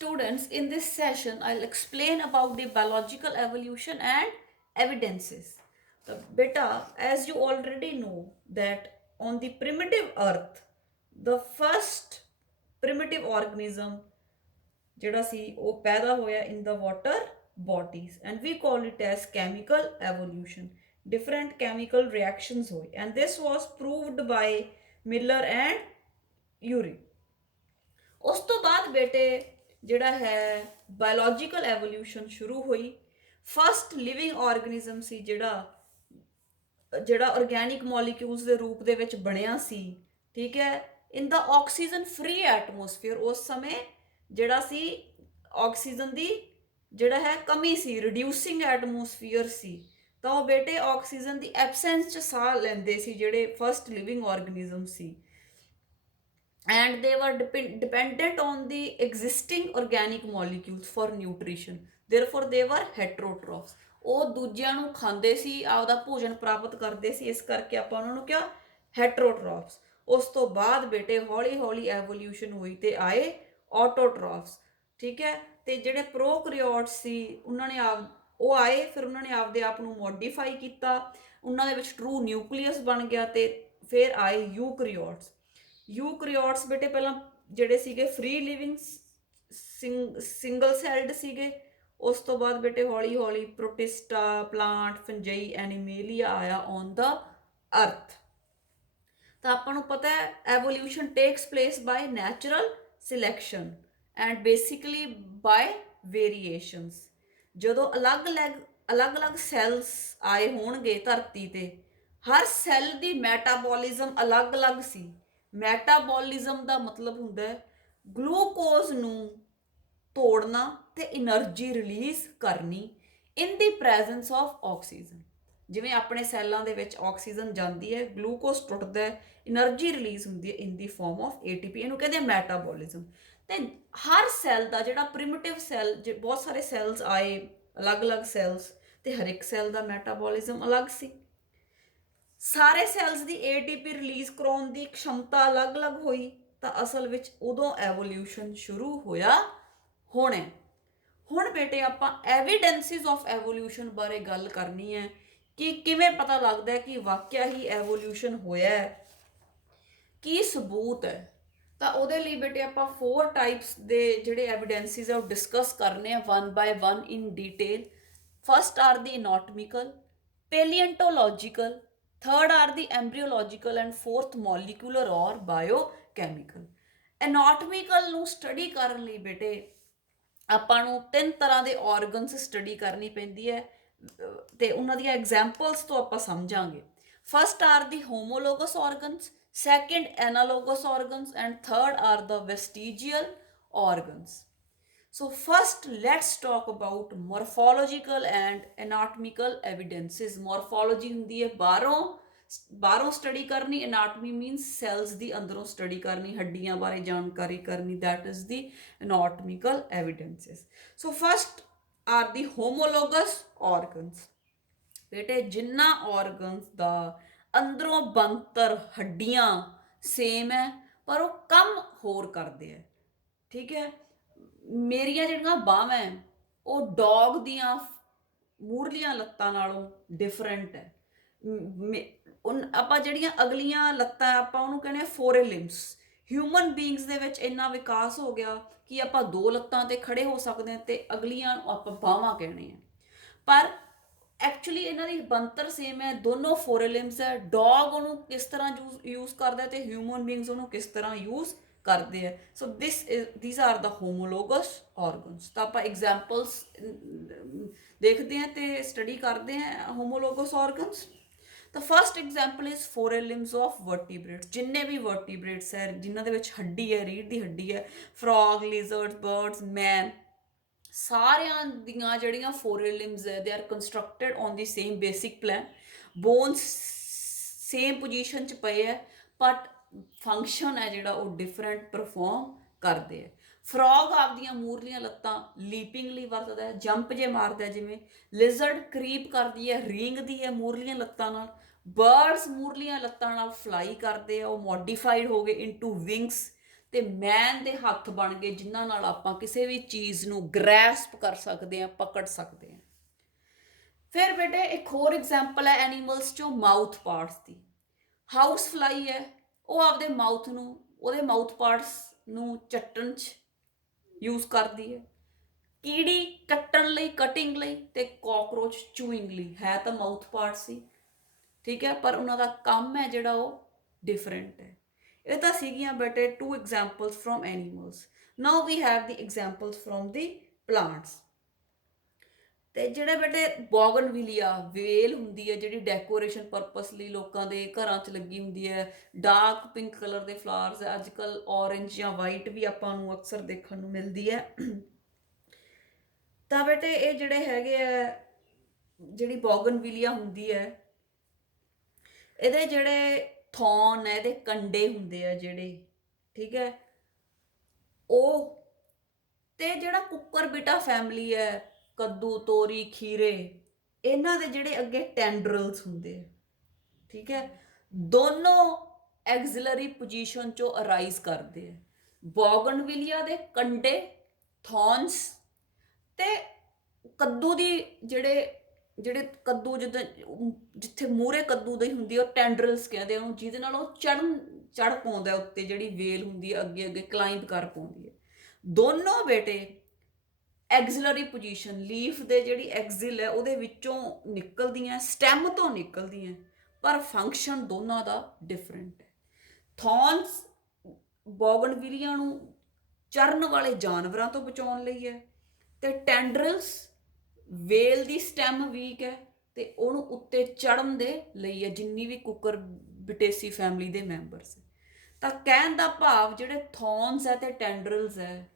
Students, in this session, I'll explain about the biological evolution and evidences. So, beta, as you already know, that on the primitive Earth, the first primitive organism ਜਿਹੜਾ ਸੀ ਉਹ ਪੈਦਾ ਹੋਇਆ in the water bodies and we call it as chemical evolution. Different chemical reactions ਹੋਏ and this was proved by Miller and Urey. ਉਸ ਤੋਂ ਬਾਅਦ ਬੇਟੇ ਜਿਹੜਾ ਹੈ ਬਾਇਓਲੋਜੀਕਲ ਐਵੋਲੂਸ਼ਨ ਸ਼ੁਰੂ ਹੋਈ। ਫਸਟ ਲਿਵਿੰਗ ਆਰਗੇਨਿਜ਼ਮ ਸੀ ਜਿਹੜਾ ਜਿਹੜਾ ਆਰਗੈਨਿਕ ਮੋਲੀਕਿਊਲਸ ਦੇ ਰੂਪ ਦੇ ਵਿੱਚ ਬਣਿਆ ਸੀ, ਠੀਕ ਹੈ, ਇਨ ਦਾ ਆਕਸੀਜਨ ਫ੍ਰੀ ਐਟਮੋਸਫੀਅਰ। ਉਸ ਸਮੇਂ ਜਿਹੜਾ ਸੀ ਆਕਸੀਜਨ ਦੀ ਜਿਹੜਾ ਹੈ ਕਮੀ ਸੀ, ਰਿਡਿਊਸਿੰਗ ਐਟਮੋਸਫੀਅਰ ਸੀ, ਤਾਂ ਉਹ ਬੇਟੇ ਆਕਸੀਜਨ ਦੀ ਐਬਸੈਂਸ 'ਚ ਸਾਹ ਲੈਂਦੇ ਸੀ ਜਿਹੜੇ first living organism C. And they were dependent on the existing organic molecules for nutrition. Therefore they were heterotrophs. ਉਹ ਦੂਜਿਆਂ ਨੂੰ ਖਾਂਦੇ ਸੀ, ਆਪਦਾ ਭੋਜਨ ਪ੍ਰਾਪਤ ਕਰਦੇ ਸੀ, ਇਸ ਕਰਕੇ ਆਪਾਂ ਉਹਨਾਂ ਨੂੰ ਕਿਹਾ ਹੈਟਰੋਟ੍ਰੋਫਸ। ਉਸ ਤੋਂ ਬਾਅਦ ਬੇਟੇ ਹੌਲੀ ਹੌਲੀ ਐਵੋਲਿਊਸ਼ਨ ਹੋਈ ਤੇ ਆਏ ਆਟੋਟ੍ਰੋਫਸ, ਠੀਕ ਹੈ। ਤੇ ਜਿਹੜੇ ਪ੍ਰੋਕੈਰੀਓਟਸ ਸੀ ਉਹਨਾਂ ਨੇ ਉਹ ਆਏ, ਫਿਰ ਉਹਨਾਂ ਨੇ ਆਪਦੇ ਆਪ ਨੂੰ ਮੋਡੀਫਾਈ ਕੀਤਾ, ਉਹਨਾਂ ਦੇ ਵਿੱਚ ਟਰੂ ਨਿਊਕਲੀਅਸ ਬਣ ਗਿਆ ਤੇ ਫਿਰ ਆਏ ਯੂਕੈਰੀਓਟਸ। ਯੂਕੈਰੀਓਟਸ ਬੇਟੇ ਪਹਿਲਾਂ ਜਿਹੜੇ ਸੀਗੇ ਫ੍ਰੀ ਲਿਵਿੰਗ ਸਿੰਗਲ ਸੈਲਡ ਸੀਗੇ। ਉਸ ਤੋਂ ਬਾਅਦ ਬੇਟੇ ਹੌਲੀ ਹੌਲੀ ਪ੍ਰੋਟਿਸਟਾ, ਪਲਾਂਟ, ਫੰਜਈ, ਐਨੀਮੇਲੀਆ ਆਇਆ ਔਨ ਦਾ ਅਰਥ। ਤਾਂ ਆਪਾਂ ਨੂੰ ਪਤਾ ਹੈ evolution takes place by natural selection and basically by variations. ਜਦੋਂ ਅਲੱਗ-ਅਲੱਗ ਸੈਲਸ ਆਏ ਹੋਣਗੇ ਧਰਤੀ ਤੇ, ਹਰ ਸੈੱਲ ਦੀ ਮੈਟਾਬੋਲਿਜ਼ਮ ਅਲੱਗ-ਅਲੱਗ ਸੀ। ਮੈਟਾਬੋਲਿਜ਼ਮ ਦਾ ਮਤਲਬ ਹੁੰਦਾ ਹੈ ਗਲੂਕੋਜ਼ ਨੂੰ ਤੋੜਨਾ ਤੇ એનર્ਜੀ ਰਿਲੀਜ਼ ਕਰਨੀ ਇਨ ਦੀ ਪ੍ਰੈਜ਼ੈਂਸ ਆਫ ਆਕਸੀਜਨ। ਜਿਵੇਂ ਆਪਣੇ ਸੈੱਲਾਂ ਦੇ ਵਿੱਚ ਆਕਸੀਜਨ ਜਾਂਦੀ ਹੈ, ਗਲੂਕੋਜ਼ ਟੁੱਟਦਾ ਹੈ, એનર્ਜੀ ਰਿਲੀਜ਼ ਹੁੰਦੀ ਹੈ ਇਨ ਦੀ ਫਾਰਮ ਆਫ ATP, ਇਹਨੂੰ ਕਹਿੰਦੇ ਆ ਮੈਟਾਬੋਲਿਜ਼ਮ। ਤੇ ਹਰ ਸੈੱਲ ਦਾ ਜਿਹੜਾ ਪ੍ਰਿਮਿਟਿਵ ਸੈੱਲ, ਬਹੁਤ ਸਾਰੇ ਸੈੱਲਸ ਆਏ, ਅਲੱਗ-ਅਲੱਗ ਸੈੱਲਸ, ਤੇ ਹਰ ਇੱਕ ਸੈੱਲ ਦਾ ਮੈਟਾਬੋਲਿਜ਼ਮ ਅਲੱਗ ਸੀ। ਸਾਰੇ ਸੈਲਸ ਦੀ ATP ਰਿਲੀਜ਼ ਕਰਾਉਣ ਦੀ क्षमता ਅਲੱਗ-ਅਲੱਗ ਹੋਈ, ਤਾਂ ਅਸਲ ਵਿੱਚ ਉਦੋਂ ਐਵੋਲਿਊਸ਼ਨ ਸ਼ੁਰੂ ਹੋਇਆ ਹੋਣਾ। ਹੁਣ ਬੇਟੇ ਆਪਾਂ ਐਵੀਡੈਂਸਿਸ ਆਫ ਐਵੋਲਿਊਸ਼ਨ ਬਾਰੇ ਗੱਲ ਕਰਨੀ ਹੈ ਕਿ ਕਿਵੇਂ ਪਤਾ ਲੱਗਦਾ ਹੈ ਕਿ ਵਾਕਿਆ ਹੀ ਐਵੋਲਿਊਸ਼ਨ ਹੋਇਆ ਹੈ, ਕੀ ਸਬੂਤ ਹੈ। ਤਾਂ ਉਹਦੇ ਲਈ ਬੇਟੇ ਆਪਾਂ 4 ਟਾਈਪਸ ਦੇ ਜਿਹੜੇ ਐਵੀਡੈਂਸਿਸ ਆ ਉਹ ਡਿਸਕਸ ਕਰਨੇ ਆ one by one in detail. First are the anatomical, paleontological, third are the embryological and fourth molecular or biochemical. Anatomical ਨੂੰ ਸਟੱਡੀ ਕਰਨ ਲਈ ਬੇਟੇ ਆਪਾਂ ਨੂੰ 3 ਤਰ੍ਹਾਂ ਦੇ ਆਰਗਨਸ ਸਟੱਡੀ ਕਰਨੀ ਪੈਂਦੀ ਹੈ ਤੇ ਉਹਨਾਂ ਦੀਆਂ ਐਗਜ਼ਾਮਪਲਸ ਤੋਂ ਆਪਾਂ ਸਮਝਾਂਗੇ। First R the homologous organs, second analogous organs, and third are the vestigial organs. So first let's talk about morphological and anatomical evidences. Morphology ਹੁੰਦੀ ਹੈ ਬਾਹਰੋਂ ਸਟੱਡੀ ਕਰਨੀ, anatomy means cells ਦੀ ਅੰਦਰੋਂ ਸਟੱਡੀ ਕਰਨੀ, ਹੱਡੀਆਂ ਬਾਰੇ ਜਾਣਕਾਰੀ ਕਰਨੀ, that is the anatomical evidences. So first are the homologous organs. ਬੇਟੇ ਜਿੰਨਾ organs ਦਾ ਅੰਦਰੋਂ ਬਣਤਰ ਹੱਡੀਆਂ ਸੇਮ ਹੈ ਪਰ ਉਹ ਕੰਮ ਹੋਰ ਕਰਦੇ ਹੈ, ਠੀਕ ਹੈ। ਮੇਰੀਆਂ ਜਿਹੜੀਆਂ ਬਾਹਾਂ ਹੈ ਉਹ ਡੌਗ ਦੀਆਂ ਮੂਹਰਲੀਆਂ ਲੱਤਾਂ ਨਾਲੋਂ ਡਿਫਰੈਂਟ ਹੈ। ਆਪਾਂ ਜਿਹੜੀਆਂ ਅਗਲੀਆਂ ਲੱਤਾਂ ਆਪਾਂ ਉਹਨੂੰ ਕਹਿੰਦੇ ਆ ਫੋਰੇ ਲਿੰਬਸ। ਹਿਊਮਨ ਬੀਇੰਗਸ ਦੇ ਵਿੱਚ ਇੰਨਾ ਵਿਕਾਸ ਹੋ ਗਿਆ ਕਿ ਆਪਾਂ 2 ਲੱਤਾਂ ਤੇ ਖੜੇ ਹੋ ਸਕਦੇ ਹਾਂ ਤੇ ਅਗਲੀਆਂ ਨੂੰ ਆਪਾਂ ਬਾਹਾਂ ਕਹਿੰਦੇ ਆ, ਪਰ ਐਕਚੁਅਲੀ ਇਹਨਾਂ ਦੀ ਬਣਤਰ ਸੇਮ ਹੈ, ਦੋਨੋਂ ਫੋਰੇ ਲਿੰਬਸ ਹੈ। ਡੌਗ ਉਹਨੂੰ ਕਿਸ ਤਰ੍ਹਾਂ ਯੂਜ਼ ਕਰਦਾ ਤੇ ਹਿਊਮਨ ਬੀਇੰਗਸ ਉਹਨੂੰ ਕਿਸ ਤਰ੍ਹਾਂ ਯੂਜ਼ ਕਰਦੇ ਆ। So these are the homologous organs. ਤਾਂ ਆਪਾਂ ਐਗਜ਼ਾਮਪਲਸ ਦੇਖਦੇ ਹਾਂ ਤੇ ਸਟੱਡੀ ਕਰਦੇ ਹਾਂ ਹੋਮੋਲੋਗਸ ਆਰਗਨਸ। ਤਾਂ first example is forelimbs of vertebrates. ਜਿੰਨੇ ਵੀ ਵਰਟੀਬ੍ਰੇਟਸ ਹੈ ਜਿਨ੍ਹਾਂ ਦੇ ਵਿੱਚ ਹੱਡੀ ਹੈ, ਰੀੜ੍ਹ ਦੀ ਹੱਡੀ ਹੈ, ਫਰੋਗ, ਲਿਜ਼ਰਡ, ਬਰਡਸ, ਮੈਨ, ਸਾਰਿਆਂ ਦੀਆਂ ਜਿਹੜੀਆਂ ਫੋਰੇ ਲਿੰਬਸ ਹੈ they are constructed on the same basic plan. Bonus same position 'ਚ ਪਏ ਹੈ ਬਟ ਫੰਕਸ਼ਨ ਹੈ ਜਿਹੜਾ ਉਹ ਡਿਫਰੈਂਟ ਪਰਫੋਰਮ ਕਰਦੇ ਹੈ। ਫਰੋਗ ਆਪਦੀਆਂ ਮੂਹਰਲੀਆਂ ਲੱਤਾਂ ਲੀਪਿੰਗ ਲਈ ਵਰਤਦਾ ਹੈ, ਜੰਪ ਜੇ ਮਾਰਦਾ, ਜਿਵੇਂ ਲਿਜ਼ਰਡ ਕਰੀਪ ਕਰਦੀ ਹੈ, ਰੀਂਗਦੀ ਹੈ ਮੂਹਰਲੀਆਂ ਲੱਤਾਂ ਨਾਲ। ਬਰਡਸ ਮੂਹਰਲੀਆਂ ਲੱਤਾਂ ਨਾਲ ਫਲਾਈ ਕਰਦੇ ਆ, ਉਹ ਮੋਡੀਫਾਈਡ ਹੋ ਗਏ ਇਨਟੂ ਵਿੰਗਸ। ਤੇ ਮੈਨ ਦੇ ਹੱਥ ਬਣ ਗਏ ਜਿਨ੍ਹਾਂ ਨਾਲ ਆਪਾਂ ਕਿਸੇ ਵੀ ਚੀਜ਼ ਨੂੰ ਗ੍ਰੈਸਪ ਕਰ ਸਕਦੇ ਹਾਂ, ਪਕੜ ਸਕਦੇ ਹਾਂ। ਫਿਰ ਬੇਟੇ ਇੱਕ ਹੋਰ ਐਗਜ਼ਾਮਪਲ ਹੈ ਐਨੀਮਲਸ ਚੋਂ ਮਾਊਥ ਪਾਰਟਸ ਦੀ। ਹਾਊਸ ਫਲਾਈ ਹੈ, ਉਹ ਆਪਦੇ ਮਾਊਥ ਨੂੰ, ਉਹਦੇ ਮਾਊਥ ਪਾਰਟਸ ਨੂੰ ਚੱਟਣ 'ਚ ਯੂਜ਼ ਕਰਦੀ ਹੈ। ਕੀੜੀ ਕੱਟਣ ਲਈ, ਕਟਿੰਗ ਲਈ, ਤੇ ਕਾਕਰੋਚ ਚੂਇੰਗ ਲਈ। ਹੈ ਤਾਂ ਮਾਊਥ ਪਾਰਟ ਸੀ, ਠੀਕ ਹੈ, ਪਰ ਉਹਨਾਂ ਦਾ ਕੰਮ ਹੈ ਜਿਹੜਾ ਉਹ ਡਿਫਰੈਂਟ ਹੈ। ਇਹ ਤਾਂ ਸੀਗੀਆਂ ਬੇਟੇ 2 examples from animals. Now we have the examples from the plants. ਤੇ ਜਿਹੜੇ ਬੇਟੇ ਬੋਗਨਵਿਲੀਆ ਵੇਲ ਹੁੰਦੀ ਹੈ ਜਿਹੜੀ ਡੈਕੋਰੇਸ਼ਨ ਪਰਪਸ ਲਈ ਲੋਕਾਂ ਦੇ ਘਰਾਂ 'ਚ ਲੱਗੀ ਹੁੰਦੀ ਹੈ, ਡਾਰਕ ਪਿੰਕ ਕਲਰ ਦੇ ਫਲਾਵਰਸ ਹੈ, ਅੱਜ ਕੱਲ੍ਹ ਔਰੇਂਜ ਜਾਂ ਵਾਈਟ ਵੀ ਆਪਾਂ ਨੂੰ ਅਕਸਰ ਦੇਖਣ ਨੂੰ ਮਿਲਦੀ ਹੈ। ਤਾਂ ਬੇਟੇ ਇਹ ਜਿਹੜੇ ਹੈਗੇ ਆ, ਜਿਹੜੀ ਬੋਗਨਵਿਲੀਆ ਹੁੰਦੀ ਹੈ, ਇਹਦੇ ਜਿਹੜੇ ਥੌਨ ਹੈ, ਇਹਦੇ ਕੰਡੇ ਹੁੰਦੇ ਆ ਜਿਹੜੇ, ਠੀਕ ਹੈ, ਉਹ ਤੇ ਜਿਹੜਾ ਕੁੱਕਰਬਿਟਾ ਫੈਮਿਲੀ ਹੈ, ਕੱਦੂ, ਤੋਰੀ, ਖੀਰੇ, ਇਹਨਾਂ ਦੇ ਜਿਹੜੇ ਅੱਗੇ ਟੈਂਡਰਲਸ ਹੁੰਦੇ ਆ, ਠੀਕ ਹੈ, ਦੋਨੋਂ ਐਗਜ਼ਿਲਰੀ ਪੋਜੀਸ਼ਨ ਚੋਂ ਅਰਾਈਜ਼ ਕਰਦੇ ਆ। ਬੋਗਨਵਿਲੀਆ ਦੇ ਕੰਡੇ, ਥੌਨਸ, ਤੇ ਕੱਦੂ ਦੀ ਜਿਹੜੇ ਕੱਦੂ ਜਿੱਥੇ ਮੂਹਰੇ ਕੱਦੂ ਦੀ ਹੁੰਦੀ ਉਹ ਟੈਂਡਰਲਸ ਕਹਿੰਦੇ ਉਹਨੂੰ, ਜਿਹਦੇ ਨਾਲ ਉਹ ਚੜ ਪਾਉਂਦਾ ਉੱਤੇ, ਜਿਹੜੀ ਵੇਲ ਹੁੰਦੀ ਹੈ ਅੱਗੇ ਅੱਗੇ ਕਲਾਈਂਬ ਕਰ ਪਾਉਂਦੀ ਹੈ। ਦੋਨੋਂ ਬੇਟੇ ਐਗਜ਼ਿਲਰੀ ਪੋਜੀਸ਼ਨ, ਲੀਫ ਦੇ ਜਿਹੜੀ ਐਗਜ਼ਿਲ ਹੈ ਉਹਦੇ ਵਿੱਚੋਂ ਨਿਕਲਦੀਆਂ, ਸਟੈਮ ਤੋਂ ਨਿਕਲਦੀਆਂ, ਪਰ ਫੰਕਸ਼ਨ ਦੋਨਾਂ ਦਾ ਡਿਫਰੈਂਟ ਹੈ। ਥੌਨਸ ਬੋਗਨਵਿਲੀਆ ਨੂੰ ਚਰਨ ਵਾਲੇ ਜਾਨਵਰਾਂ ਤੋਂ ਬਚਾਉਣ ਲਈ ਹੈ, ਤੇ ਟੈਂਡਰਲਸ ਵੇਲ ਦੀ ਸਟੈਮ ਵੀਕ ਹੈ ਤੇ ਉਹਨੂੰ ਉੱਤੇ ਚੜਨ ਦੇ ਲਈ ਹੈ, ਜਿੰਨੀ ਵੀ ਕੁੱਕਰ ਬਿਟੇਸੀ ਫੈਮਿਲੀ ਦੇ ਮੈਂਬਰਸ। ਤਾਂ ਕਹਿਣ ਦਾ ਭਾਵ ਜਿਹੜੇ ਥੌਨਸ ਹੈ ਤੇ ਟੈਂਡਰਲਸ ਹੈ,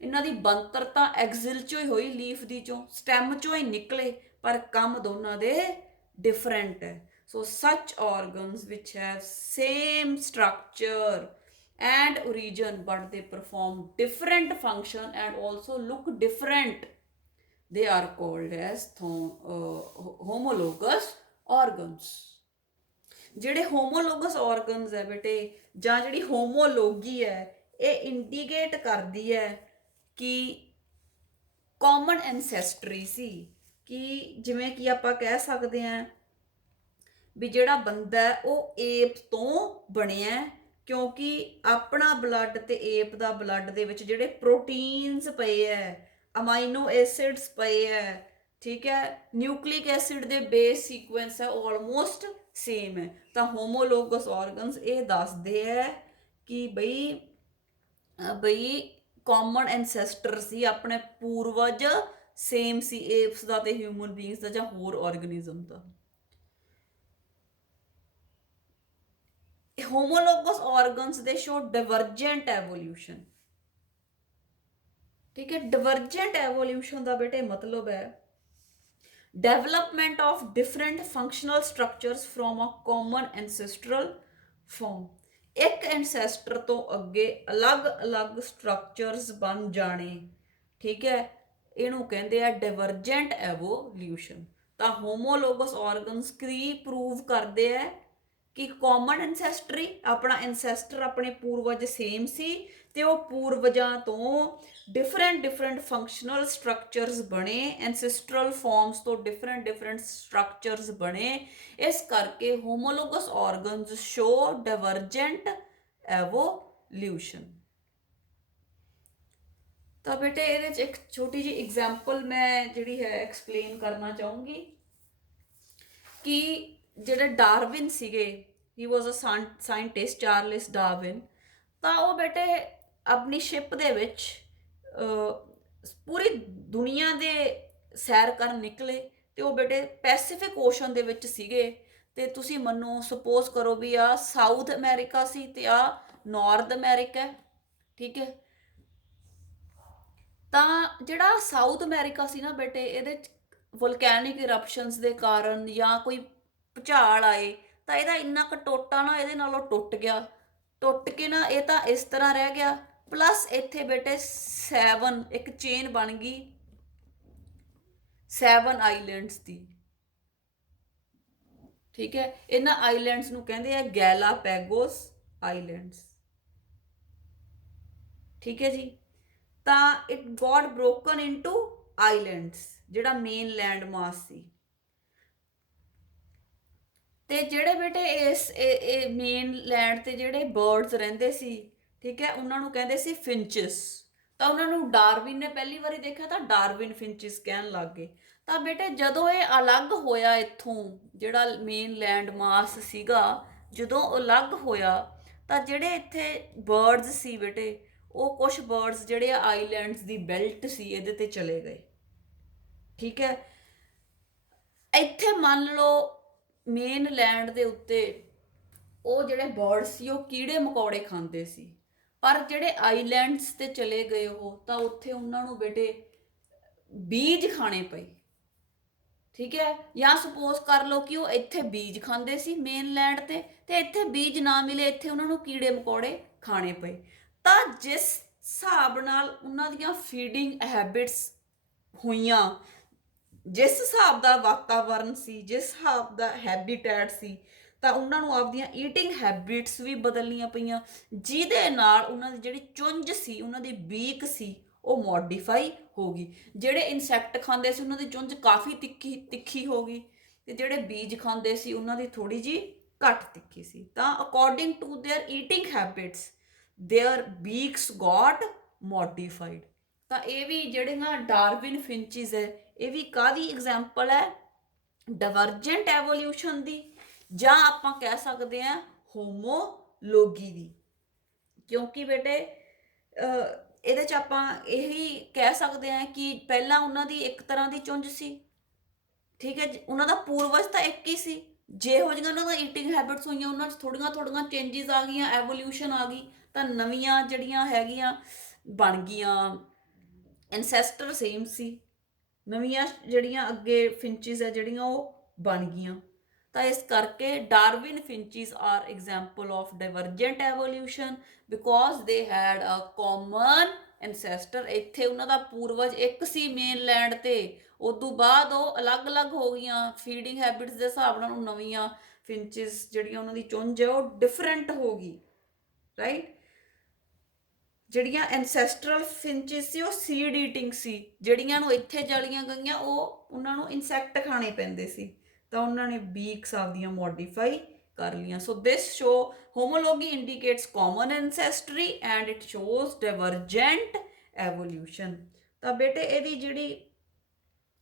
ਇਹਨਾਂ ਦੀ ਬਣਤਰ ਤਾਂ ਐਗਜ਼ਿਲ ਚੋਂ ਹੀ ਹੋਈ, ਲੀਫ ਦੀ ਚੋਂ, ਸਟੈਮ ਚੋਂ ਹੀ ਨਿਕਲੇ, ਪਰ ਕੰਮ ਦੋਨਾਂ ਦੇ ਡਿਫਰੈਂਟ ਹੈ। ਸੋ such organs which have same structure and origin but they perform different function and also look different, they are called as homologous organs। ਜਿਹੜੇ ਹੋਮੋਲੋਗਸ ਆਰਗਨਸ ਹੈ ਬੇਟੇ, ਜਾਂ ਜਿਹੜੀ ਹੋਮੋਲੋਗੀ ਹੈ, ਇਹ ਇੰਡੀਕੇਟ ਕਰਦੀ ਹੈ ਕਿ ਕਾਮਨ ਐਨਸੈਸਟਰੀ ਸੀ। ਕਿ ਜਿਵੇਂ ਕਿ ਆਪਾਂ ਕਹਿ ਸਕਦੇ ਹਾਂ ਵੀ ਜਿਹੜਾ ਬੰਦਾ ਹੈ ਉਹ ਏਪ ਤੋਂ ਬਣਿਆ, ਕਿਉਂਕਿ ਆਪਣਾ ਬਲੱਡ ਤੇ ਏਪ ਦਾ ਬਲੱਡ ਦੇ ਵਿੱਚ ਜਿਹੜੇ ਪ੍ਰੋਟੀਨਸ ਪਏ ਹੈ, ਅਮਾਈਨੋ ਐਸਿਡਸ ਪਏ ਹੈ, ਠੀਕ ਹੈ, ਨਿਊਕਲਿਕ ਐਸਿਡ ਦੇ ਬੇਸ ਸੀਕੁਐਂਸ ਹੈ, ਆਲਮੋਸਟ ਸੇਮ ਹੈ। ਤਾਂ ਹੋਮੋਲੋਗਸ ਆਰਗਨਸ ਇਹ ਦੱਸਦੇ ਹੈ ਕਿ ਬਈ ਕਾਮਨ ਐਨਸੈਸਟਰ ਸੀ, ਆਪਣੇ ਪੂਰਵਜ ਸੇਮ ਸੀ, ਏਪਸ ਦਾ ਤੇ ਹਿਊਮਨ ਬੀਇੰਗਸ ਦਾ ਜਾਂ ਹੋਰ ਆਰਗੇਨਿਜ਼ਮ ਦਾ। Homologous organs they show divergent evolution, ਠੀਕ ਹੈ। ਡਿਵਰਜੈਂਟ ਐਵੋਲਿਊਸ਼ਨ ਦਾ ਬੇਟੇ ਮਤਲਬ ਹੈ development of different functional structures from a common ancestral form. ਇੱਕ ਐਂਸੈਸਟਰ ਤੋਂ ਅੱਗੇ ਅਲੱਗ-ਅਲੱਗ ਸਟਰਕਚਰਸ ਬਣ ਜਾਣੇ, ਠੀਕ ਹੈ, ਇਹਨੂੰ ਕਹਿੰਦੇ ਆ ਡਿਵਰਜੈਂਟ ਐਵੋਲਿਊਸ਼ਨ। ਤਾਂ ਹੋਮੋਲੋਗਸ ਆਰਗਨਸ ਕੀ ਪ੍ਰੂਵ ਕਰਦੇ ਆ ਕਿ ਕਾਮਨ ਐਂਸੈਸਟਰੀ, ਆਪਣਾ ਐਂਸੈਸਟਰ ਆਪਣੇ ਪੂਰਵਜ ਸੇਮ ਸੀ, ਤੇ ਉਹ ਪੂਰਵਜਾਂ ਤੋਂ ਡਿਫਰੈਂਟ ਫੰਕਸ਼ਨਲ ਸਟਰਕਚਰਸ ਬਣੇ, ਐਂਸੈਸਟਰਲ ਫਾਰਮਸ ਤੋਂ ਡਿਫਰੈਂਟ ਸਟਰਕਚਰਸ ਬਣੇ। ਇਸ ਕਰਕੇ homologous organs show divergent evolution. ਤਾਂ ਬੇਟੇ ਇਹਦੇ 'ਚ ਇੱਕ ਛੋਟੀ ਜਿਹੀ ਐਗਜ਼ਾਮਪਲ ਮੈਂ ਜਿਹੜੀ ਹੈ ਐਕਸਪਲੇਨ ਕਰਨਾ ਚਾਹੂੰਗੀ ਕਿ ਜਿਹੜੇ ਡਾਰਵਿਨ ਸੀਗੇ, ਹੀ ਵਾਜ਼ ਅ ਸਾਇੰਟਿਸਟ, ਚਾਰਲਸ ਡਾਰਵਿਨ। ਤਾਂ ਉਹ ਬੇਟੇ ਆਪਣੀ ਸ਼ਿਪ ਦੇ ਵਿੱਚ ਪੂਰੀ ਦੁਨੀਆ ਦੇ ਸੈਰ ਕਰਨ ਨਿਕਲੇ, ਤੇ ਉਹ ਬੇਟੇ ਪੈਸੀਫਿਕ ਓਸ਼ਨ ਦੇ ਵਿੱਚ ਸੀਗੇ। ਤੇ ਤੁਸੀਂ ਮੰਨੋ, ਸਪੋਜ਼ ਕਰੋ ਵੀ ਆ ਸਾਊਥ ਅਮਰੀਕਾ ਸੀ ਤੇ ਆ ਨਾਰਥ ਅਮਰੀਕਾ, ਠੀਕ ਹੈ। ਤਾਂ ਜਿਹੜਾ ਸਾਊਥ ਅਮਰੀਕਾ ਸੀ ਨਾ ਬੇਟੇ, ਇਹਦੇ 'ਚ ਵੋਲਕੈਨਿਕ ਇਰਪਸ਼ਨਸ ਦੇ ਕਾਰਨ ਜਾਂ ਕੋਈ ਭੂਚਾਲ ਆਏ ਤਾਂ ਇਹਦਾ ਇੰਨਾ ਕੁ ਟੋਟਾ ਨਾ ਇਹਦੇ ਨਾਲੋਂ ਟੁੱਟ ਗਿਆ, ਟੁੱਟ ਕੇ ਨਾ ਇਹ ਤਾਂ ਇਸ ਤਰ੍ਹਾਂ ਰਹਿ ਗਿਆ। ਪਲੱਸ ਇੱਥੇ ਬੇਟੇ 7 ਇੱਕ ਚੇਨ ਬਣ ਗਈ 7 ਆਈਲੈਂਡਸ ਦੀ, ਠੀਕ ਹੈ। ਇਹਨਾਂ ਆਈਲੈਂਡਸ ਨੂੰ ਕਹਿੰਦੇ ਆ ਗੈਲਾਪੈਗੋਸ ਆਈਲੈਂਡਸ। ठीक है जी। ਤਾਂ it got broken into islands, ਜਿਹੜਾ ਮੇਨ ਲੈਂਡ ਮਾਸ ਸੀ। ਤੇ ਜਿਹੜੇ ਬੇਟੇ ਇਸ ਮੇਨ ਲੈਂਡ ਤੇ ਜਿਹੜੇ ਬਰਡਸ ਰਹਿੰਦੇ ਸੀ, ਠੀਕ ਹੈ, ਉਹਨਾਂ ਨੂੰ ਕਹਿੰਦੇ ਸੀ ਫਿੰਚਸ। ਤਾਂ ਉਹਨਾਂ ਨੂੰ ਡਾਰਵਿਨ ਨੇ ਪਹਿਲੀ ਵਾਰੀ ਦੇਖਿਆ ਤਾਂ ਡਾਰਵਿਨ ਫਿੰਚਸ ਕਹਿਣ ਲੱਗ ਗਏ। ਤਾਂ ਬੇਟੇ ਜਦੋਂ ਇਹ ਅਲੱਗ ਹੋਇਆ ਇੱਥੋਂ, ਜਿਹੜਾ ਮੇਨ ਲੈਂਡ ਮਾਸ ਸੀਗਾ, ਜਦੋਂ ਅਲੱਗ ਹੋਇਆ ਤਾਂ ਜਿਹੜੇ ਇੱਥੇ ਬਰਡਸ ਸੀ ਬੇਟੇ, ਉਹ ਕੁਝ ਬਰਡਸ ਜਿਹੜੇ ਆਈਲੈਂਡਸ ਦੀ ਬੈਲਟ ਸੀ ਇਹਦੇ ਤੇ ਚਲੇ ਗਏ। ਠੀਕ ਹੈ, ਇੱਥੇ ਮੰਨ ਲਓ ਮੇਨ ਲੈਂਡ ਦੇ ਉੱਤੇ ਉਹ ਜਿਹੜੇ ਬਰਡ ਸੀ ਉਹ ਕੀੜੇ ਮਕੌੜੇ ਖਾਂਦੇ ਸੀ, ਪਰ ਜਿਹੜੇ ਆਈਲੈਂਡਸ ਤੇ ਚਲੇ ਗਏ ਉਹ, ਤਾਂ ਉੱਥੇ ਉਹਨਾਂ ਨੂੰ ਬੇਟੇ ਬੀਜ ਖਾਣੇ ਪਏ। ਠੀਕ ਹੈ, ਜਾਂ ਸਪੋਜ਼ ਕਰ ਲਓ ਕਿ ਉਹ ਇੱਥੇ ਬੀਜ ਖਾਂਦੇ ਸੀ ਮੇਨ ਲੈਂਡ ਤੇ ਇੱਥੇ ਬੀਜ ਨਾ ਮਿਲੇ, ਇੱਥੇ ਉਹਨਾਂ ਨੂੰ ਕੀੜੇ ਮਕੌੜੇ ਖਾਣੇ ਪਏ। ਤਾਂ ਜਿਸ ਹਿਸਾਬ ਨਾਲ ਉਹਨਾਂ ਦੀਆਂ ਫੀਡਿੰਗ ਹੈਬਿਟਸ ਹੋਈਆਂ, ਜਿਸ ਹਿਸਾਬ ਦਾ ਵਾਤਾਵਰਨ ਸੀ, ਜਿਸ ਹਿਸਾਬ ਦਾ ਹੈਬੀਟੈਟ ਸੀ, ਤਾਂ ਉਹਨਾਂ ਨੂੰ ਆਪਦੀਆਂ ਈਟਿੰਗ ਹੈਬਿਟਸ ਵੀ ਬਦਲਣੀਆਂ ਪਈਆਂ, ਜਿਹਦੇ ਨਾਲ ਉਹਨਾਂ ਦੀ ਜਿਹੜੀ ਚੁੰਝ ਸੀ, ਉਹਨਾਂ ਦੀ ਬੀਕ ਸੀ, ਉਹ ਮੋਡੀਫਾਈ ਹੋ ਗਈ। ਜਿਹੜੇ ਇਨਸੈਕਟ ਖਾਂਦੇ ਸੀ ਉਹਨਾਂ ਦੀ ਚੁੰਝ ਕਾਫੀ ਤਿੱਖੀ ਹੋ ਗਈ, ਤੇ ਜਿਹੜੇ ਬੀਜ ਖਾਂਦੇ ਸੀ ਉਹਨਾਂ ਦੀ ਥੋੜੀ ਜਿਹੀ ਘੱਟ ਤਿੱਖੀ ਸੀ। ਤਾਂ according to their eating habits their beaks got modified. ਤਾਂ ਇਹ ਵੀ ਜਿਹੜੀਆਂ ਡਾਰਵਿਨ ਫਿੰਚਿਸ ਹੈ, ਇਹ ਵੀ ਕਾਹਦੀ ਐਗਜ਼ਾਮਪਲ ਹੈ? ਡਿਵਰਜੈਂਟ ਐਵੋਲਿਊਸ਼ਨ ਦੀ, ਜਾਂ ਆਪਾਂ ਕਹਿ ਸਕਦੇ ਹਾਂ ਹੋਮੋਲੋਗੀ ਦੀ। ਕਿਉਂਕਿ ਬੇਟੇ ਇਹਦੇ 'ਚ ਆਪਾਂ ਇਹੀ ਕਹਿ ਸਕਦੇ ਹਾਂ ਕਿ ਪਹਿਲਾਂ ਉਹਨਾਂ ਦੀ ਇੱਕ ਤਰ੍ਹਾਂ ਦੀ ਚੁੰਝ ਸੀ, ਠੀਕ ਹੈ, ਉਹਨਾਂ ਦਾ ਪੂਰਵਜ ਤਾਂ ਇੱਕ ਹੀ ਸੀ, ਜਿਹੋ ਜਿਹੀਆਂ ਉਹਨਾਂ ਦਾ ਈਟਿੰਗ ਹੈਬਿਟਸ ਹੋਈਆਂ ਉਹਨਾਂ 'ਚ ਥੋੜ੍ਹੀਆਂ ਚੇਂਜਿਸ ਆ ਗਈਆਂ, ਐਵੋਲਿਊਸ਼ਨ ਆ ਗਈ, ਤਾਂ ਨਵੀਆਂ ਜਿਹੜੀਆਂ ਹੈਗੀਆਂ ਬਣ ਗਈਆਂ। ਐਨਸੈਸਟਰ ਸੇਮ ਸੀ, ਨਵੀਆਂ ਜਿਹੜੀਆਂ ਅੱਗੇ ਫਿੰਚਿਸ ਹੈ ਜਿਹੜੀਆਂ ਉਹ ਬਣ ਗਈਆਂ। ਤਾਂ ਇਸ ਕਰਕੇ Darwin finches are example of divergent evolution because they had a common ancestor. ਇੱਥੇ ਉਹਨਾਂ ਦਾ ਪੂਰਵਜ ਇੱਕ ਸੀ ਮੇਨ ਲੈਂਡ ਤੇ, ਉਦੋਂ ਬਾਅਦ ਉਹ ਅਲੱਗ-ਅਲੱਗ ਹੋ ਗਈਆਂ ਫੀਡਿੰਗ ਹੈਬਿਟਸ ਦੇ ਹਿਸਾਬ ਨਾਲ। ਉਹ ਨਵੀਆਂ ਫਿੰਚਿਸ ਜਿਹੜੀਆਂ ਉਹਨਾਂ ਦੀ ਚੁੰਝ ਹੈ ਉਹ ਡਿਫਰੈਂਟ ਹੋ ਗਈ, ਰਾਈਟ। ਜਿਹੜੀਆਂ ਐਨਸੈਸਟਰਲ ਫਿੰਚਿਸ ਸੀ ਉਹ ਸੀਡ ਈਟਿੰਗ ਸੀ, ਜਿਹੜੀਆਂ ਨੂੰ ਇੱਥੇ ਜਲੀਆਂ ਗਈਆਂ ਉਹ ਉਹਨਾਂ ਨੂੰ ਇਨਸੈਕਟ ਖਾਣੇ ਪੈਂਦੇ ਸੀ, ਤਾਂ ਉਹਨਾਂ ਨੇ ਬੀਕਸ ਆਪਦੀਆਂ ਮੋਡੀਫਾਈ ਕਰ ਲਈਆਂ। So this show homology indicates common ancestry and it shows divergent evolution. ਤਾਂ ਬੇਟੇ ਇਹਦੀ ਜਿਹੜੀ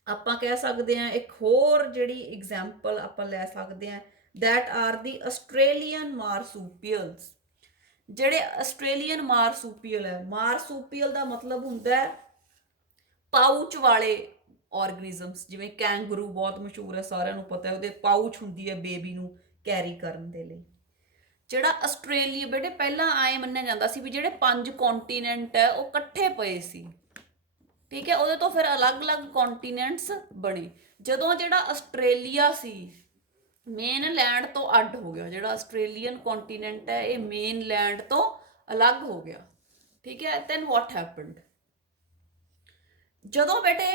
ਆਪਾਂ ਕਹਿ ਸਕਦੇ ਹਾਂ ਇੱਕ ਹੋਰ ਜਿਹੜੀ ਐਗਜ਼ਾਮਪਲ ਆਪਾਂ ਲੈ ਸਕਦੇ ਹਾਂ, ਦੈਟ ਆਰ ਦੀ ਆਸਟ੍ਰੇਲੀਅਨ ਮਾਰਸੂਪੀਅਲਸ। ਜਿਹੜੇ ਆਸਟ੍ਰੇਲੀਅਨ ਮਾਰਸੂਪੀਅਲ ਹੈ, ਮਾਰਸੂਪੀਅਲ ਦਾ ਮਤਲਬ ਹੁੰਦਾ ਹੈ ਪਾਊਚ ਵਾਲੇ ਆਰਗੇਨਿਜ਼ਮਸ। ਜਿਵੇਂ ਕੈਂਗਰੂ ਬਹੁਤ ਮਸ਼ਹੂਰ ਹੈ, ਸਾਰਿਆਂ ਨੂੰ ਪਤਾ ਹੈ, ਉਹਦੇ ਪਾਊਚ ਹੁੰਦੀ ਹੈ ਬੇਬੀ ਨੂੰ ਕੈਰੀ ਕਰਨ ਦੇ ਲਈ। ਜਿਹੜਾ ਆਸਟ੍ਰੇਲੀਆ ਬੇਟੇ ਪਹਿਲਾਂ ਆਏ ਮੰਨਿਆ ਜਾਂਦਾ ਸੀ ਵੀ ਜਿਹੜੇ 5 ਕੌਂਟੀਨੈਂਟ ਹੈ ਉਹ ਇਕੱਠੇ ਪਏ ਸੀ, ਠੀਕ ਹੈ, ਉਹਦੇ ਤੋਂ ਫਿਰ ਅਲੱਗ-ਅਲੱਗ ਕੌਂਟੀਨੈਂਟਸ ਬਣੇ। ਜਦੋਂ ਜਿਹੜਾ ਆਸਟ੍ਰੇਲੀਆ ਸੀ ਮੇਨ ਲੈਂਡ ਤੋਂ ਅੱਡ ਹੋ ਗਿਆ, ਜਿਹੜਾ ਆਸਟ੍ਰੇਲੀਅਨ ਕੌਂਟੀਨੈਂਟ ਹੈ ਇਹ ਮੇਨ ਲੈਂਡ ਤੋਂ ਅਲੱਗ ਹੋ ਗਿਆ, ਠੀਕ ਹੈ। ਦੈਨ ਵਾਟ ਹੈਪਨਡ, ਜਦੋਂ ਬੇਟੇ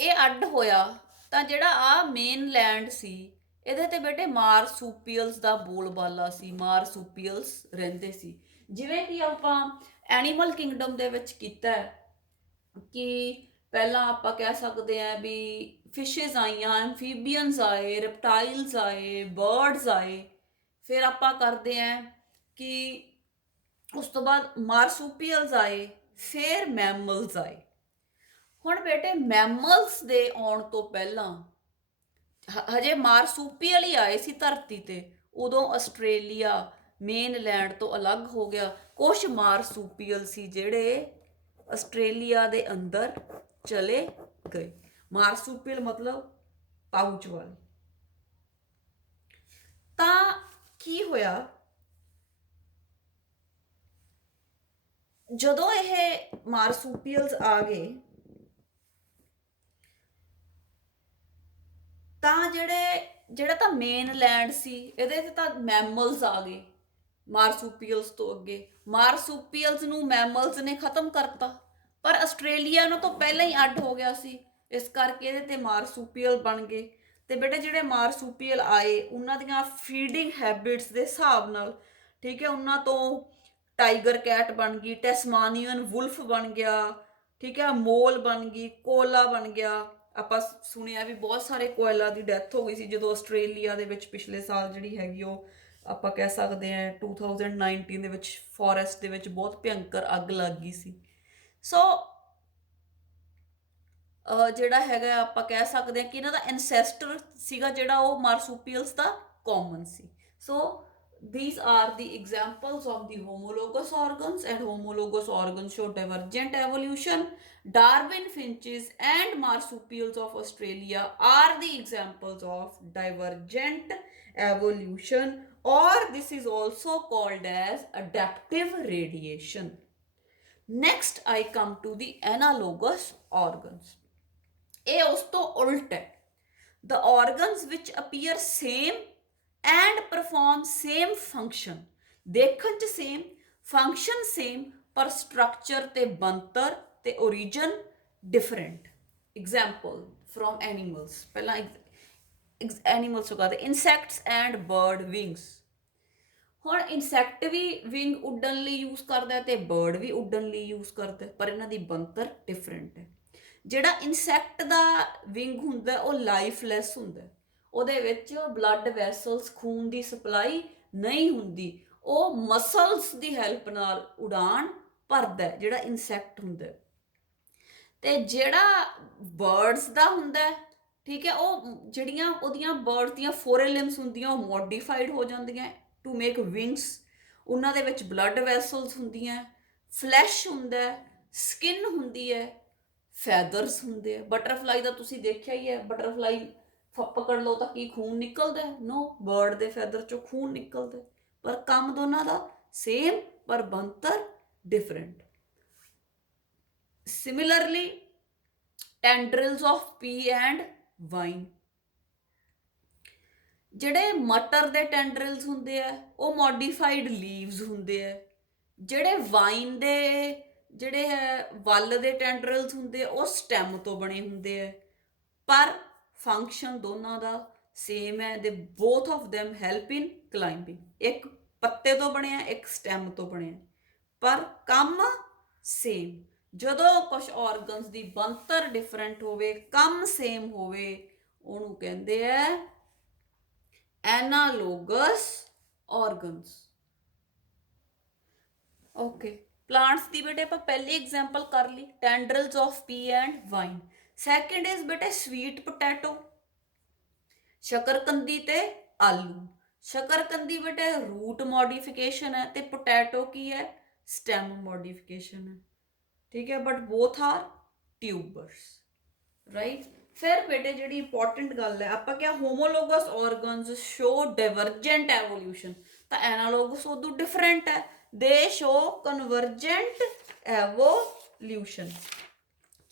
ਇਹ ਅੱਡ ਹੋਇਆ ਤਾਂ ਜਿਹੜਾ ਆ ਮੇਨ ਲੈਂਡ ਸੀ ਇਹਦੇ ਤੇ ਬੇਟੇ ਮਾਰਸੂਪੀਅਲਸ ਦਾ ਬੋਲਬਾਲਾ ਸੀ, ਮਾਰਸੂਪੀਅਲਸ ਰਹਿੰਦੇ ਸੀ। ਜਿਵੇਂ ਕਿ ਆਪਾਂ ਐਨੀਮਲ ਕਿੰਗਡਮ ਦੇ ਵਿੱਚ ਕੀਤਾ ਕਿ ਪਹਿਲਾਂ ਆਪਾਂ ਕਹਿ ਸਕਦੇ ਹਾਂ ਵੀ ਫਿਸ਼ਿਜ਼ ਆਈਆਂ, ਐਮਫੀਬੀਅਨਸ ਆਏ, ਰੈਪਟਾਈਲਸ ਆਏ, ਬਰਡਸ ਆਏ, ਫਿਰ ਆਪਾਂ ਕਰਦੇ ਹਾਂ ਕਿ ਉਸ ਤੋਂ ਬਾਅਦ ਮਾਰਸੂਪੀਅਲਸ ਆਏ, ਫਿਰ ਮੈਮਲਸ ਆਏ। ਹੁਣ ਬੇਟੇ ਮੈਮਲਸ ਦੇ ਆਉਣ ਤੋਂ ਪਹਿਲਾਂ ਹਜੇ ਮਾਰਸੂਪੀਅਲ ਹੀ ਆਏ ਸੀ ਧਰਤੀ ਤੇ, ਉਦੋਂ ਆਸਟ੍ਰੇਲੀਆ ਮੇਨ ਲੈਂਡ ਤੋਂ ਅਲੱਗ ਹੋ ਗਿਆ। ਕੁਛ ਮਾਰਸੂਪੀਅਲ ਸੀ ਜਿਹੜੇ ਆਸਟ੍ਰੇਲੀਆ ਦੇ ਅੰਦਰ ਚਲੇ ਗਏ। ਮਾਰਸੂਪੀਅਲ ਮਤਲਬ ਪਾਊਚ ਵਾਲੇ। ਤਾਂ ਕੀ ਹੋਇਆ, ਜਦੋਂ ਇਹ ਮਾਰਸੂਪੀਅਲਸ ਆ ਗਏ ਤਾਂ ਜਿਹੜਾ ਤਾਂ ਮੇਨ ਲੈਂਡ ਸੀ ਇਹਦੇ ਤੇ ਤਾਂ ਮੈਮਲਸ ਆ ਗਏ ਮਾਰਸੂਪੀਅਲਸ ਤੋਂ ਅੱਗੇ। ਮਾਰਸੂਪੀਅਲਸ ਨੂੰ ਮੈਮਲਸ ਨੇ ਖਤਮ ਕਰਤਾ, ਪਰ ਆਸਟ੍ਰੇਲੀਆ ਨੂੰ ਤਾਂ ਪਹਿਲਾਂ ਹੀ ਅੱਡ ਹੋ ਗਿਆ ਸੀ, ਇਸ ਕਰਕੇ ਇਹਦੇ ਤੇ ਮਾਰਸੂਪੀਅਲ ਬਣ ਗਏ। ਤੇ ਬੇਟੇ ਜਿਹੜੇ ਮਾਰਸੂਪੀਅਲ ਆਏ ਉਹਨਾਂ ਦੀਆਂ ਫੀਡਿੰਗ ਹੈਬਿਟਸ ਦੇ ਹਿਸਾਬ ਨਾਲ, ਠੀਕ ਹੈ, ਉਹਨਾਂ ਤੋਂ टाइगर कैट बन गई, टैस्मानियन वुल्फ बन गया, ठीक है, मोल बन गई, कोला बन गया। ਆਪਾਂ ਸੁਣਿਆ ਵੀ ਬਹੁਤ ਸਾਰੇ ਕੋਇਲਾ ਦੀ ਡੈਥ ਹੋ ਗਈ ਸੀ ਜਦੋਂ ਆਸਟ੍ਰੇਲੀਆ ਦੇ ਵਿੱਚ ਪਿਛਲੇ ਸਾਲ ਜਿਹੜੀ ਹੈਗੀ ਉਹ ਆਪਾਂ ਕਹਿ ਸਕਦੇ ਹਾਂ 2019 ਦੇ ਵਿੱਚ ਫੋਰੈਸਟ ਦੇ ਵਿੱਚ ਬਹੁਤ ਭਿਅੰਕਰ ਅੱਗ ਲੱਗ ਗਈ ਸੀ। ਸੋ ਜਿਹੜਾ ਹੈਗਾ ਆਪਾਂ ਕਹਿ ਸਕਦੇ ਹਾਂ ਕਿ ਇਹਨਾਂ ਦਾ ਐਨਸੈਸਟਰ ਸੀਗਾ ਜਿਹੜਾ ਉਹ ਮਾਰਸੂਪੀਅਲਸ ਦਾ ਕਾਮਨ ਸੀ। So these are the examples of the homologous organs, and homologous organs show divergent evolution. Darwin finches and marsupials of Australia are the examples of divergent evolution, or this is also called as adaptive radiation. Next I come to the analogous organs. ਇਹ ਉਸ ਤੋਂ ਉਲਟ ਹੈ। The organs which appear same and perform same function, ਦੇਖਣ 'ਚ same, function same, ਪਰ structure ਤੇ ਬਣਤਰ ਤੇ origin different. Example from animals, ਪਹਿਲਾਂ animals ਤੋਂ ਕਰਦੇ insects and bird wings. ਹੁਣ ਇਨਸੈਕਟ ਵੀ ਵਿੰਗ ਉੱਡਣ ਲਈ ਯੂਜ਼ ਕਰਦਾ ਤੇ ਬਰਡ ਵੀ ਉੱਡਣ ਲਈ ਯੂਜ਼ ਕਰਦਾ, ਪਰ ਇਹਨਾਂ ਦੀ ਬਣਤਰ ਡਿਫਰੈਂਟ ਹੈ। ਜਿਹੜਾ ਇਨਸੈਕਟ ਦਾ ਵਿੰਗ ਹੁੰਦਾ ਉਹ ਲਾਈਫਲੈਸ ਹੁੰਦਾ, ਉਹਦੇ ਵਿੱਚ ਬਲੱਡ ਵੈਸਲਸ ਖੂਨ ਦੀ ਸਪਲਾਈ ਨਹੀਂ ਹੁੰਦੀ, ਉਹ ਮਸਲਸ ਦੀ ਹੈਲਪ ਨਾਲ ਉਡਾਨ ਭਰਦਾ ਜਿਹੜਾ ਇਨਸੈਕਟ ਹੁੰਦਾ। ਤੇ ਜਿਹੜਾ ਬਰਡਸ ਦਾ ਹੁੰਦਾ, ਠੀਕ ਹੈ, ਉਹ ਜਿਹੜੀਆਂ ਉਹਦੀਆਂ ਬਰਡ ਦੀਆਂ ਫੋਰੇਲਿਮਸ ਹੁੰਦੀਆਂ ਉਹ ਮੋਡੀਫਾਈਡ ਹੋ ਜਾਂਦੀਆਂ ਟੂ ਮੇਕ ਵਿੰਗਸ। ਉਹਨਾਂ ਦੇ ਵਿੱਚ ਬਲੱਡ ਵੈਸਲਸ ਹੁੰਦੀਆਂ, ਫਲੈਸ਼ ਹੁੰਦਾ, ਸਕਿਨ ਹੁੰਦੀ ਹੈ, ਫੈਦਰਸ ਹੁੰਦੇ ਆ। ਬਟਰਫਲਾਈ ਦਾ ਤੁਸੀਂ ਦੇਖਿਆ ਹੀ ਹੈ, ਬਟਰਫਲਾਈ ਪਕੜ ਲਓ ਤਾਂ ਕੀ ਖੂਨ ਨਿਕਲਦਾ? ਨੋ, ਬਰਡ ਦੇ ਫੈਦਰ ਚੋਂ ਖੂਨ ਨਿਕਲਦਾ, ਪਰ ਕੰਮ ਦੋਨਾਂ ਦਾ ਸੇਮ ਪਰ ਬਣਤਰ different. Similarly, tendrils of pea and vine, ਜਿਹੜੇ ਮਟਰ ਦੇ ਟੈਂਡਰਿਲਸ ਹੁੰਦੇ ਆ ਉਹ ਮੋਡੀਫਾਈਡ ਲੀਵਸ ਹੁੰਦੇ ਆ, ਜਿਹੜੇ ਵਾਈਨ ਦੇ ਜਿਹੜੇ ਹੈ ਵੱਲ ਦੇ ਟੈਂਡਰਿਲਸ ਹੁੰਦੇ ਆ ਉਹ ਸਟੈਮ ਤੋਂ ਬਣੇ ਹੁੰਦੇ ਆ, ਪਰ ਫੰਕਸ਼ਨ ਦੋਨਾਂ ਦਾ ਸੇਮ ਹੈ। ਦੇ ਬੋਥ ਆਫ them ਹੈਲਪ ਇਨ ਕਲਾਈਂਬਿੰਗ। ਇੱਕ ਪੱਤੇ ਤੋਂ ਬਣਿਆ, ਇੱਕ ਸਟੈਮ ਤੋਂ ਬਣਿਆ, ਪਰ ਕੰਮ ਸੇਮ। ਜਦੋਂ ਕੁਛ ਆਰਗਨਸ ਦੀ ਬਣਤਰ ਡਿਫਰੈਂਟ ਹੋਵੇ, ਕੰਮ ਸੇਮ ਹੋਵੇ, ਉਹਨੂੰ ਕਹਿੰਦੇ ਆ ਐਨਾਲੋਗਸ ਆਰਗਨਸ। ਓਕੇ, ਪਲਾਂਟਸ ਦੀ ਬੇਟੇ ਆਪਾਂ ਪਹਿਲੀ ਐਗਜ਼ਾਮਪਲ ਕਰ ਲਈ, tendrils of pea and vine. Second is ਬੇਟੇ ਸਵੀਟ ਪੋਟੈਟੋ, ਸ਼ਕਰਕੰਦੀ ਤੇ ਆਲੂ। ਸ਼ਕਰਕੰਦੀ ਬੇਟੇ ਰੂਟ ਮੋਡੀਫਿਕੇਸ਼ਨ ਹੈ ਤੇ ਪੋਟੈਟੋ ਕੀ ਹੈ? ਸਟੈਮ ਮੋਡੀਫਿਕੇਸ਼ਨ ਹੈ, ਠੀਕ ਹੈ, ਬਟ ਬੋਥ ਆਰ ਟਿਊਬਰਸ, ਰਾਈਟ। ਫਿਰ ਬੇਟੇ ਜਿਹੜੀ ਇੰਪੋਰਟੈਂਟ ਗੱਲ ਹੈ, ਆਪਾਂ ਕਿਹਾ ਹੋਮੋਲੋਗਸ ਆਰਗਨਸ ਸ਼ੋ ਡਾਇਵਰਜੈਂਟ ਐਵੋਲਿਊਸ਼ਨ, ਤਾਂ ਐਨਾਲੋਗਸ ਉਦੋਂ ਡਿਫਰੈਂਟ ਹੈ, ਦੇ ਸ਼ੋ ਕਨਵਰਜੈਂਟ ਐਵੋਲਿਊਸ਼ਨ।